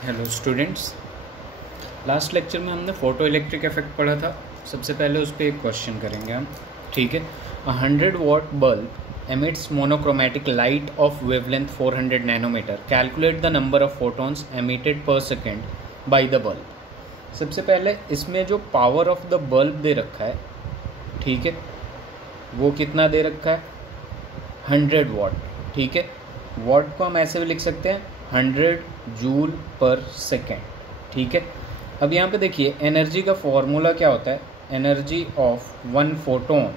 Hello students, last lecture में हमने photo electric effect पढ़ा था। सबसे पहले उस पर एक क्वेश्चन करेंगे हम। ठीक है, 100 watt bulb emits monochromatic light of wavelength 400 nanometer. Calculate the number of photons emitted per second by the bulb. सबसे पहले इसमें जो पावर ऑफ द बल्ब दे रखा है, ठीक है, वो कितना दे रखा है? 100 watt। ठीक है, वॉट को हम ऐसे भी लिख सकते हैं 100 जूल पर सेकेंड। ठीक है, अब यहाँ पे देखिए एनर्जी का फॉर्मूला क्या होता है। Energy of one photon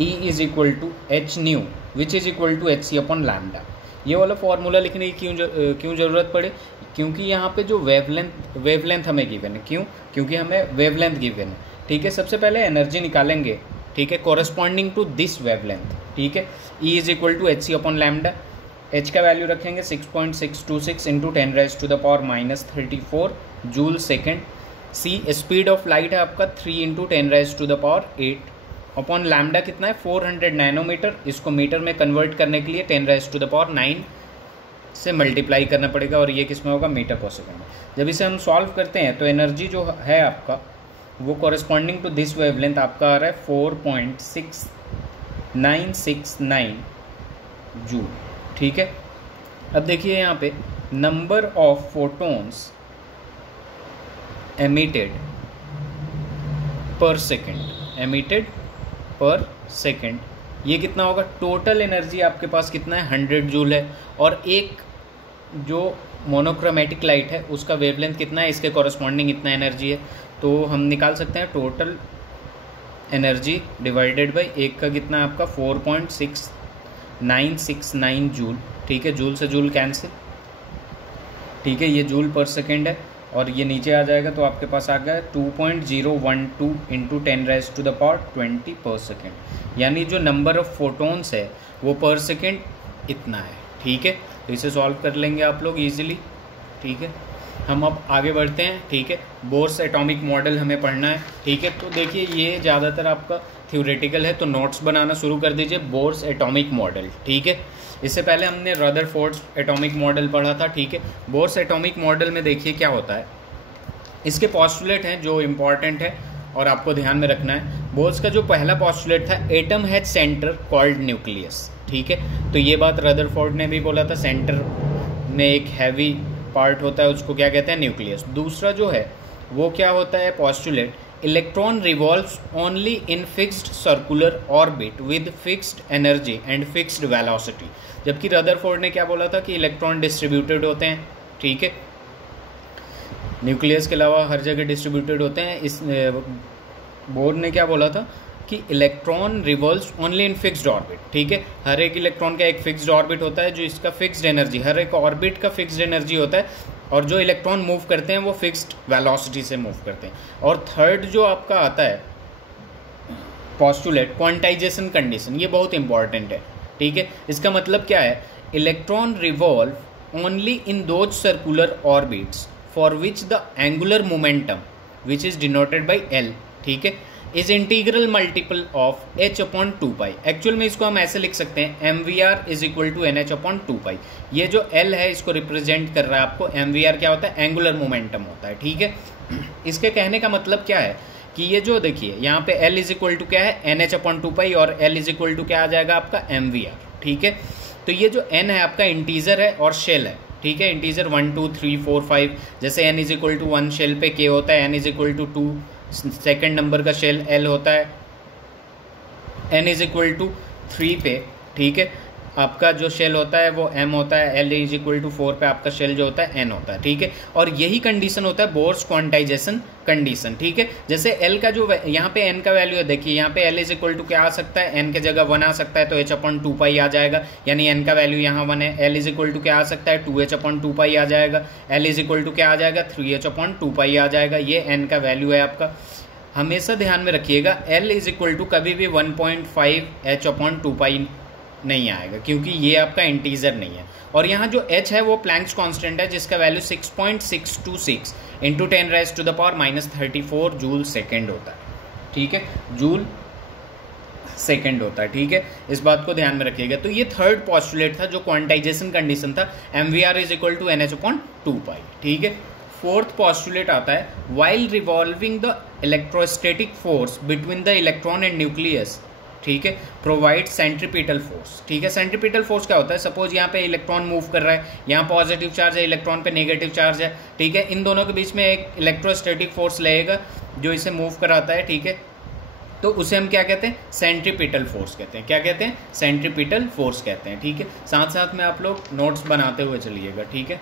E is equal to H nu which is equal to H C upon lambda. ये वाला फॉर्मूला लिखने की क्यों ज़रूरत पड़े? क्योंकि यहाँ पे जो वेवलेंथ हमें गिवन है। क्योंकि हमें वेवलेंथ गिवन है। ठीक है, सबसे पहले एनर्जी निकालेंगे, ठीक है, कॉरेस्पॉन्डिंग टू दिस वेवलेंथ। ठीक है, E is equal to H C upon lambda. H का वैल्यू रखेंगे 6.626 into 10⁻⁻34 joule second. C speed of light है आपका 3 इंटू 10⁻8 अपॉन लैम्डा कितना है 400 नैनोमीटर। इसको मीटर में कन्वर्ट करने के लिए 10⁹ से मल्टीप्लाई करना पड़ेगा और ये किस में होगा? मीटर पर सेकेंड में। जब इसे हम सॉल्व करते हैं तो एनर्जी जो है आपका वो कॉरेस्पॉन्डिंग टू दिस वेवलेंथ आपका आ रहा है 4.6969 जूल। ठीक है, अब देखिए यहाँ पे नंबर ऑफ फोटोन्स एमिटेड पर सेकेंड, ये कितना होगा? टोटल एनर्जी आपके पास कितना है? 100 जूल है। और एक जो मोनोक्रोमेटिक लाइट है उसका वेवलेंथ कितना है? इसके कॉरेस्पॉन्डिंग इतना एनर्जी है। तो हम निकाल सकते हैं टोटल एनर्जी डिवाइडेड बाई एक का कितना है आपका 4.6969 जूल। ठीक है, जूल से जूल कैंसिल। ठीक है, ये जूल पर सेकेंड है और ये नीचे आ जाएगा तो आपके पास आ गया 2.012 इंटू 10⁻20 पर सेकेंड। यानी जो नंबर ऑफ फोटोन्स है वो पर सेकेंड इतना है। ठीक है, तो इसे सॉल्व कर लेंगे आप लोग इजीली। ठीक है, हम अब आगे बढ़ते हैं। ठीक है, बोर्स एटॉमिक मॉडल हमें पढ़ना है। ठीक है, तो देखिए ये ज़्यादातर आपका थ्योरेटिकल है तो नोट्स बनाना शुरू कर दीजिए। बोर्स एटॉमिक मॉडल, ठीक है, इससे पहले हमने रदरफोर्ड्स एटॉमिक मॉडल पढ़ा था। ठीक है, बोर्स एटॉमिक मॉडल में देखिए क्या होता है। इसके पॉस्टुलेट हैं जो इम्पॉर्टेंट है और आपको ध्यान में रखना है। बोर्स का जो पहला पॉस्टुलेट था, atom has centre called nucleus. ठीक है, तो ये बात रदरफोर्ड ने भी बोला था, सेंटर में एक हैवी पार्ट होता है उसको क्या कहते हैं? न्यूक्लियस। दूसरा जो है वो क्या होता है postulate? Electron revolves only in fixed circular orbit with fixed energy and fixed velocity. जबकि रदरफोर्ड ने क्या बोला था कि इलेक्ट्रॉन डिस्ट्रीब्यूटेड होते हैं। ठीक है, न्यूक्लियस के अलावा हर जगह डिस्ट्रीब्यूटेड होते हैं। इस बोर ने क्या बोला था कि electron revolves only in fixed orbit. ठीक है, हर एक इलेक्ट्रॉन का एक फिक्स्ड ऑर्बिट होता है जो इसका फिक्स्ड एनर्जी, हर एक ऑर्बिट का फिक्स्ड एनर्जी होता है और जो इलेक्ट्रॉन मूव करते हैं वो फिक्स्ड वेलोसिटी से मूव करते हैं। और थर्ड जो आपका आता है पॉस्टुलेट, क्वांटाइजेशन कंडीशन, ये बहुत इंपॉर्टेंट है। ठीक है, इसका मतलब क्या है? Electron revolve only in those circular orbits for which the angular momentum which is denoted by L, ठीक है, is integral multiple of h upon 2π। Actual में इसको हम ऐसे लिख सकते हैं mvr is equal to nh upon 2π। ये जो l है इसको रिप्रेजेंट कर रहा है आपको। mvr क्या होता है? एंगुलर मोमेंटम होता है। ठीक है, इसके कहने का मतलब क्या है कि ये जो देखिए यहाँ पे l इज इक्वल टू क्या है? nh अपॉन 2π और l इज इक्वल टू क्या आ जाएगा आपका? mvr। ठीक है, तो ये जो n है आपका इंटीजर है और शेल है। ठीक है, इंटीजर 1 2 3 4 5, जैसे n is equal to 1 shell पे k होता है, n is equal to 2 second number का शेल L होता है, n इज इक्वल टू 3 पे, ठीक है, आपका जो शेल होता है वो m होता है, L इज इक्वल टू 4 पे आपका शेल जो होता है n होता है। ठीक है, और यही कंडीशन होता है बोर्स क्वांटाइजेशन कंडीशन। ठीक है, जैसे L का जो यहाँ पे n का वैल्यू है, देखिए यहाँ पे L इज इक्वल टू क्या आ सकता है? n के जगह 1 आ सकता है तो h अपॉन 2π आ जाएगा, यानी n का वैल्यू यहाँ 1 है। L इज इक्वल टू क्या आ सकता है? 2h अपॉन 2π आ जाएगा। L इज इक्वल टू क्या आ जाएगा? 3h अपॉन 2π आ जाएगा। ये n का वैल्यू है आपका। हमेशा ध्यान में रखिएगा L इज इक्वल टू कभी भी 1.5h अपॉन 2π नहीं आएगा क्योंकि ये आपका इंटीजर नहीं है। और यहाँ जो h है वो प्लैंक्स कांस्टेंट है जिसका वैल्यू 6.626 इंटू 10⁻⁻34 जूल सेकेंड होता है। ठीक है, जूल सेकेंड होता है, ठीक है, इस बात को ध्यान में रखिएगा। तो ये थर्ड पॉस्टुलेट था जो क्वांटाइजेशन कंडीशन था, MVR is equal to NH/2π, ठीक है। फोर्थ पॉस्टुलेट आता है while revolving the electrostatic force between the electron and nucleus, ठीक है, प्रोवाइड सेंट्रीपिटल फोर्स, ठीक है। सेंट्रीपिटल फोर्स क्या होता है, सपोज यहाँ पे इलेक्ट्रॉन मूव कर रहा है, यहाँ पॉजिटिव चार्ज है, इलेक्ट्रॉन पे नेगेटिव चार्ज है, ठीक है, इन दोनों के बीच में एक इलेक्ट्रोस्टैटिक फोर्स लगेगा जो इसे मूव कराता है, ठीक है, तो उसे हम क्या कहते हैं, सेंट्रीपिटल फोर्स कहते हैं। क्या कहते हैं, सेंट्रीपिटल फोर्स कहते हैं, ठीक है। साथ साथ में आप लोग नोट्स बनाते हुए चलिएगा, ठीक है।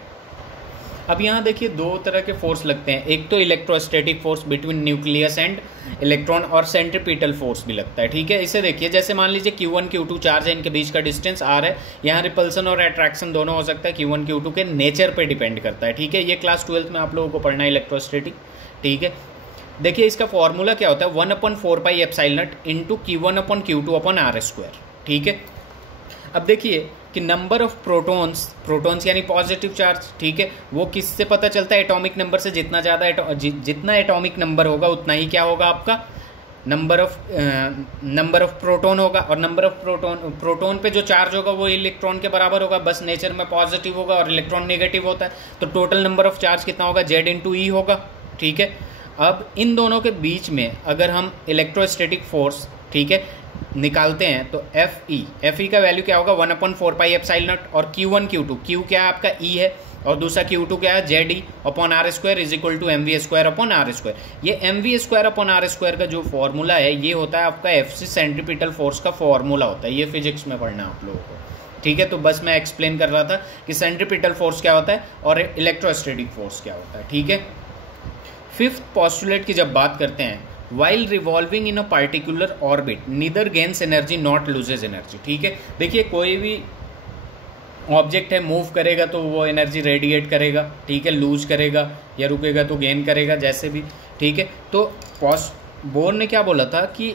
अब यहाँ देखिए दो तरह के फोर्स लगते हैं, एक तो electrostatic force between nucleus and electron, और सेंट्रीपिटल फोर्स भी लगता है, ठीक है। इसे देखिए, जैसे मान लीजिए Q1 Q2 चार्ज है, इनके बीच का डिस्टेंस R है, यहाँ रिपल्सन और अट्रैक्शन दोनों हो सकता है, Q1 Q2 के नेचर पे डिपेंड करता है, ठीक है। ये क्लास 12th में आप लोगों को पढ़ना है इलेक्ट्रोस्टैटिक, ठीक है। देखिए इसका फॉर्मूला क्या होता है, 1/4πε0 इंटू Q1/Q2/R², ठीक है। अब देखिए कि नंबर ऑफ प्रोटॉन्स यानी पॉजिटिव चार्ज, ठीक है, वो किससे पता चलता है, एटॉमिक नंबर से। जितना एटॉमिक नंबर होगा उतना ही क्या होगा आपका नंबर ऑफ प्रोटॉन होगा, और नंबर ऑफ प्रोटॉन पे जो चार्ज होगा वो इलेक्ट्रॉन के बराबर होगा, बस नेचर में पॉजिटिव होगा और इलेक्ट्रॉन नेगेटिव होता है, तो टोटल नंबर ऑफ चार्ज कितना होगा, Z/E होगा, ठीक है। अब इन दोनों के बीच में अगर हम इलेक्ट्रोस्टैटिक फोर्स, ठीक है, निकालते हैं तो FE का वैल्यू क्या होगा, 1/4πε0, और Q1 Q2, Q क्या है आपका E है, और दूसरा Q2 क्या है, ZE/R² is equal to mv²/R²। ये mv²/R² का जो फॉर्मूला है ये होता है आपका FC सेंट्रीपिटल फोर्स का फॉर्मूला होता है, ये फिजिक्स में पढ़ना है आप लोगों को, ठीक है। तो बस मैं एक्सप्लेन कर रहा था कि सेंट्रीपिटल फोर्स क्या होता है और इलेक्ट्रोस्टैटिक फोर्स क्या होता है, ठीक है। फिफ्थ पॉस्टुलेट की जब बात करते हैं, while revolving in a particular orbit neither gains energy not loses energy, ठीक है। देखिए कोई भी ऑब्जेक्ट है, मूव करेगा तो वो एनर्जी रेडिएट करेगा, ठीक है, लूज करेगा या रुकेगा तो गेन करेगा, जैसे भी, ठीक है। तो बोर ने क्या बोला था कि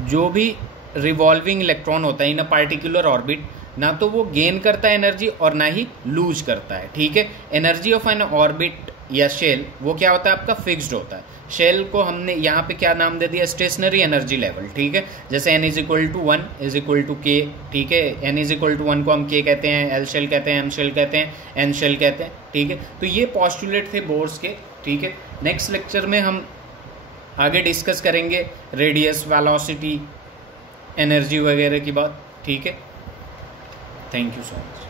जो भी रिवॉल्विंग इलेक्ट्रॉन होता है इन अ पार्टिकुलर ऑर्बिट, ना तो वो गेन करता है एनर्जी और ना ही लूज करता है, ठीक है। एनर्जी ऑफ एन ऑर्बिट या शेल वो क्या होता है आपका, फिक्स्ड होता है। शेल को हमने यहाँ पे क्या नाम दे दिया, स्टेशनरी एनर्जी लेवल, ठीक है। जैसे N = 1 = K, ठीक है। N = 1 को हम K कहते हैं, L शेल कहते हैं, M शेल कहते हैं, N शेल कहते हैं, ठीक है। तो ये पॉस्टुलेट थे बोर्स के, ठीक है। नेक्स्ट लेक्चर में हम आगे डिस्कस करेंगे रेडियस, वेलोसिटी, एनर्जी वगैरह की बात, ठीक है। Thank you so much.